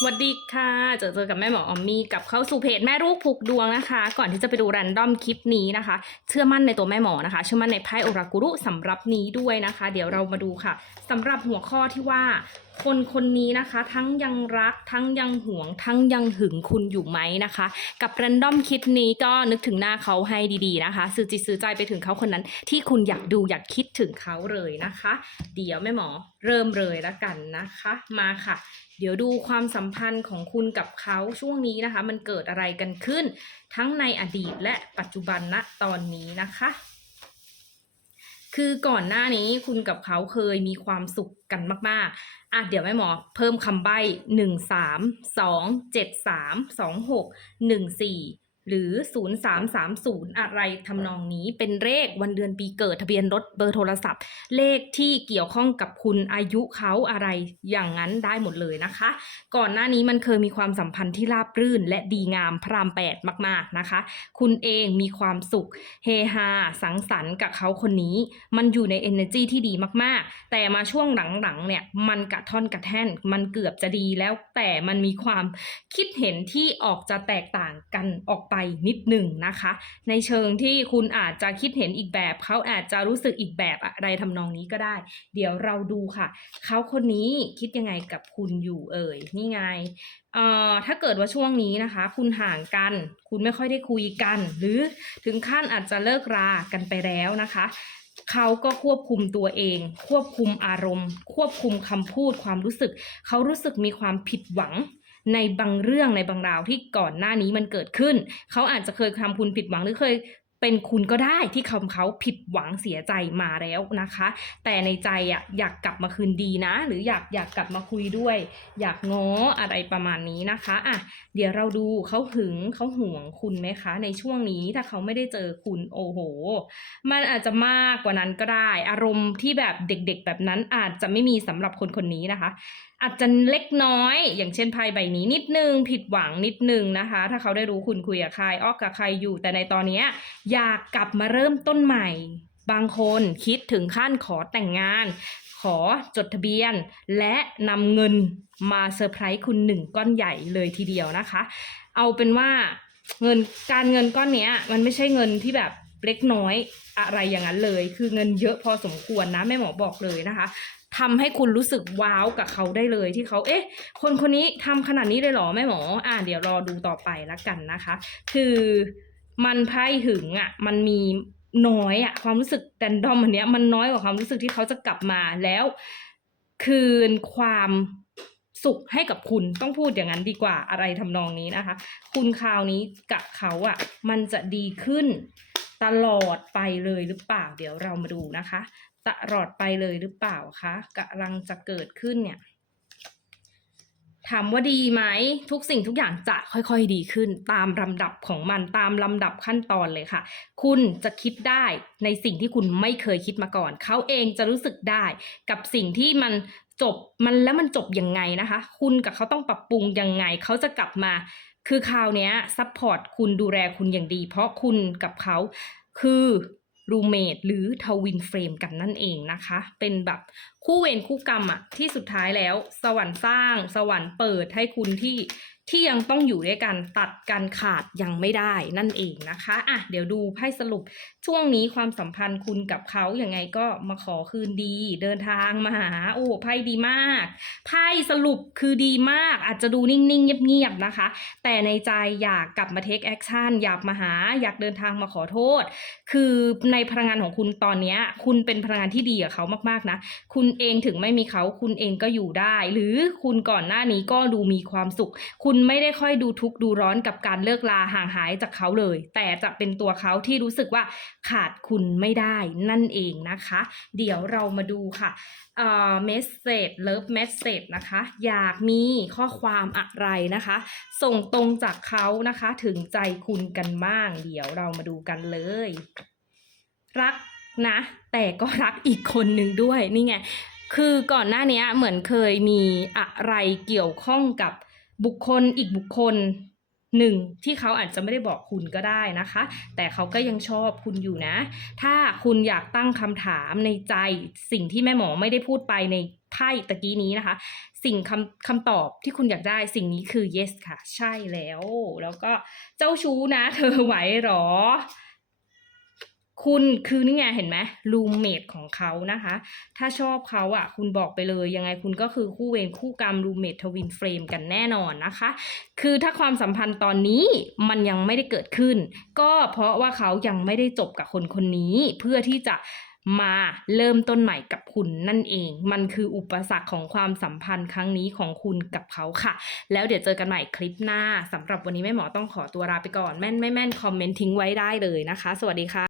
สวัสดีค่ะ เจอเจอกับแม่หมออมมี่กับเข้าสู่เพจแม่ลูกผูกดวงนะคะ ก่อนที่จะไปดูรันดอมคลิปนี้นะคะ เชื่อมั่นในตัวแม่หมอนะคะ เชื่อมั่นในไพ่โอรากุรุสำหรับนี้ด้วยนะคะ เดี๋ยวเรามาดูค่ะสำหรับหัวข้อที่ว่า คนคนนี้นะคะ ทั้งยังรักทั้งยังหวง ทั้งยังหึงคุณอยู่ไหมนะคะ กับแรนดอมคลิปนี้ก็นึกถึงหน้าเขาให้ดีๆนะคะซื้อจิตซื้อใจไปถึงเขาคนนั้น ที่คุณอยากดูอยากคิดถึงเขาเลยนะคะ เดี๋ยวแม่หมอเริ่มเลยละกันนะคะ มาค่ะ เดี๋ยวดูความสัมพันธ์ของคุณกับเขาช่วงนี้นะคะ มันเกิดอะไรกันขึ้น ทั้งในอดีตและปัจจุบันณตอนนี้นะคะ คือก่อนหน้านี้คุณกับเขาเคยมีความสุขกันมาก ๆ อะเดี๋ยวแม่หมอ เพิ่มคำใบ้หนึ่งสามสองเจ็ดสามสองหกหนึ่งสี่ หรือ 0330 อะไรทำนองนี้เป็นเลขวันเดือนปีเกิดทะเบียนรถเบอร์โทรศัพท์ เลขที่เกี่ยวข้องกับคุณอายุเขาอะไรอย่างนั้นได้หมดเลยนะคะ ก่อนหน้านี้มันเคยมีความสัมพันธ์ที่ราบรื่น และดีงามพรามแปดมาก ๆนะคะ คุณเองมีความสุขเฮฮาสังสรรค์กับเขาคนนี้ มันอยู่ใน energy ที่ดีมากๆ แต่มาช่วงหลังๆเนี่ยมันกระท่อนกระแท่น มันเกือบจะดีแล้วแต่มันมีความคิดเห็นที่ออกจะแตกต่างกันออกไปนิดหนึ่งนะคะ ในเชิงที่คุณอาจจะคิดเห็นอีกแบบ เขาอาจจะรู้สึกอีกแบบอะไรทำนองนี้ก็ได้ เดี๋ยวเราดูค่ะ เขาคนนี้คิดยังไงกับคุณอยู่เอ่ยนี่ไงเอ่อถ้าเกิดว่าช่วงนี้นะคะ คุณห่างกัน คุณไม่ค่อยได้คุยกัน หรือถึงขั้นอาจจะเลิกรากันไปแล้วนะคะเขาก็ควบคุมตัวเอง ควบคุมอารมณ์ ควบคุมคำพูดความรู้สึก เขารู้สึกมีความผิดหวัง ในบางเรื่องในบางราวที่ก่อนหน้านี้มันเกิดขึ้น เขาอาจจะเคยทำคุณผิดหวังหรือเคยเป็นคุณก็ได้ที่คำเขาผิดหวังเสียใจมาแล้วนะคะ แต่ในใจอะอยากกลับมาคืนดีนะ หรืออยากอยากกลับมาคุยด้วย อยากง้ออะไรประมาณนี้นะคะอะเดี๋ยวเราดูเขาหึงเขาห่วงคุณไหมคะ ในช่วงนี้ถ้าเขาไม่ได้เจอคุณโอ้โห มันอาจจะมากกว่านั้นก็ได้ อารมณ์ที่แบบเด็ก ๆ แบบนั้นอาจจะไม่มีสำหรับคนคนนี้นะคะอาจจะเล็กน้อย อย่างเช่นไพ่ใบนี้นิดนึง ผิดหวังนิดนึงนะคะ ถ้าเขาได้รู้คุณคุยกับใครออกกับใครอยู่ แต่ในตอนเนี้ยอยากกลับมาเริ่มต้นใหม่ บางคนคิดถึงขั้นขอแต่งงาน ขอจดทะเบียน และนำเงินมาเซอร์ไพรส์คุณหนึ่งก้อนใหญ่เลยทีเดียวนะคะ เอาเป็นว่าเงินการเงินก้อนเนี้ยมันไม่ใช่เงินที่แบบเล็กน้อยอะไรอย่างนั้นเลย คือเงินเยอะพอสมควรนะแม่หมอบอกเลยนะคะ ทำให้คุณรู้สึกว้าวกับเขาได้เลยที่เขาเอ๊ะ คนคนนี้ทำขนาดนี้เลยหรอแม่หมอ อ่าเดี๋ยวรอดูต่อไปละกันนะคะ คือมันไพ่หึงอะ มันมีน้อยอะ ความรู้สึกแดนดอมอันเนี้ย มันน้อยกว่าความรู้สึกที่เขาจะกลับมาแล้ว คืนความสุขให้กับคุณต้องพูดอย่างนั้นดีกว่าอะไรทำนองนี้นะคะ คุณคราวนี้กับเขาอะ มันจะดีขึ้น ตลอดไปเลยหรือเปล่า เดี๋ยวเรามาดูนะคะ ตลอดไปเลยหรือเปล่าคะกำลังจะเกิดขึ้นเนี่ยถามว่าดีไหมทุกสิ่งทุกอย่างจะค่อยๆดีขึ้น ตามลำดับของมันตามลำดับขั้นตอนเลยค่ะ คุณจะคิดได้ในสิ่งที่คุณไม่เคยคิดมาก่อน เขาเองจะรู้สึกได้กับสิ่งที่มันจบมันแล้วมันจบยังไงนะคะ คุณกับเขาต้องปรับปรุงยังไง เขาจะกลับมา คือคราวนี้ซัพพอร์ตคุณดูแลคุณอย่างดี เพราะคุณกับเขาคือรูเมทหรือทวินเฟรมกันนั่นเองนะคะ เป็นแบบคู่เวรคู่กรรมอะที่สุดท้ายแล้ว สวรรค์สร้าง สวรรค์เปิดให้คุณที่ ที่ยังต้องอยู่ด้วยกันตัดกันขาดยังไม่ได้นั่นเองนะคะอะเดี๋ยวดูไพ่สรุปช่วงนี้ความสัมพันธ์คุณกับเขาอย่างไงก็มาขอคืนดี เดินทางมาหาโอ้ไพ่ดีมากไพ่สรุปคือดีมาก อาจจะดูนิ่งๆเงียบๆนะคะ แต่ในใจอยากกลับมาเทคแอคชั่นอยากมาหา อยากเดินทางมาขอโทษ คือในพลังงานของคุณตอนนี้คุณเป็นพลังงานที่ดีกับเขามากๆนะ คุณเองถึงไม่มีเขาคุณเองก็อยู่ได้ หรือคุณก่อนหน้านี้ก็ดูมีความสุข คุณไม่ได้ค่อยดูทุกข์ดูร้อนกับการเลิกลาห่างหายจากเขาเลย แต่จะเป็นตัวเขาที่รู้สึกว่าขาดคุณไม่ได้นั่นเองนะคะ เดี๋ยวเรามาดูค่ะเอ่อเมสเซจเลิฟเมสเซจนะคะ อยากมีข้อความอะไรนะคะ ส่งตรงจากเขานะคะ ถึงใจคุณกันบ้าง เดี๋ยวเรามาดูกันเลย รักนะ แต่ก็รักอีกคนหนึ่งด้วยนี่ไงคือก่อนหน้านี้เหมือนเคยมีอะไรเกี่ยวข้องกับ บุคคลอีกบุคคลหนึ่งที่เขาอาจจะไม่ได้บอกคุณก็ได้นะคะ แต่เขาก็ยังชอบคุณอยู่นะ ถ้าคุณอยากตั้งคำถามในใจสิ่งที่แม่หมอไม่ได้พูดไปในไพ่ตะกี้นี้นะคะ สิ่งคำคำตอบที่คุณอยากได้สิ่งนี้คือ yes ค่ะ ใช่แล้ว แล้วก็เจ้าชู้นะ เธอไหวหรอ คุณคือนี่ไงเห็นไหมรูมเมทของเขานะคะ ถ้าชอบเขาอะ คุณบอกไปเลยยังไงคุณก็คือคู่เวรคู่กรรมรูมเมททวินเฟรมกันแน่นอนนะคะ คือถ้าความสัมพันธ์ตอนนี้มันยังไม่ได้เกิดขึ้น ก็เพราะว่าเขายังไม่ได้จบกับคนคนนี้เพื่อที่จะมาเริ่มต้นใหม่กับคุณนั่นเอง มันคืออุปสรรคของความสัมพันธ์ครั้งนี้ของคุณกับเขาค่ะ แล้วเดี๋ยวเจอกันใหม่คลิปหน้าสำหรับวันนี้แม่หมอต้องขอตัวลาไปก่อนแม่นไม่แม่นคอมเมนต์ทิ้งไว้ได้เลยนะคะ สวัสดีค่ะ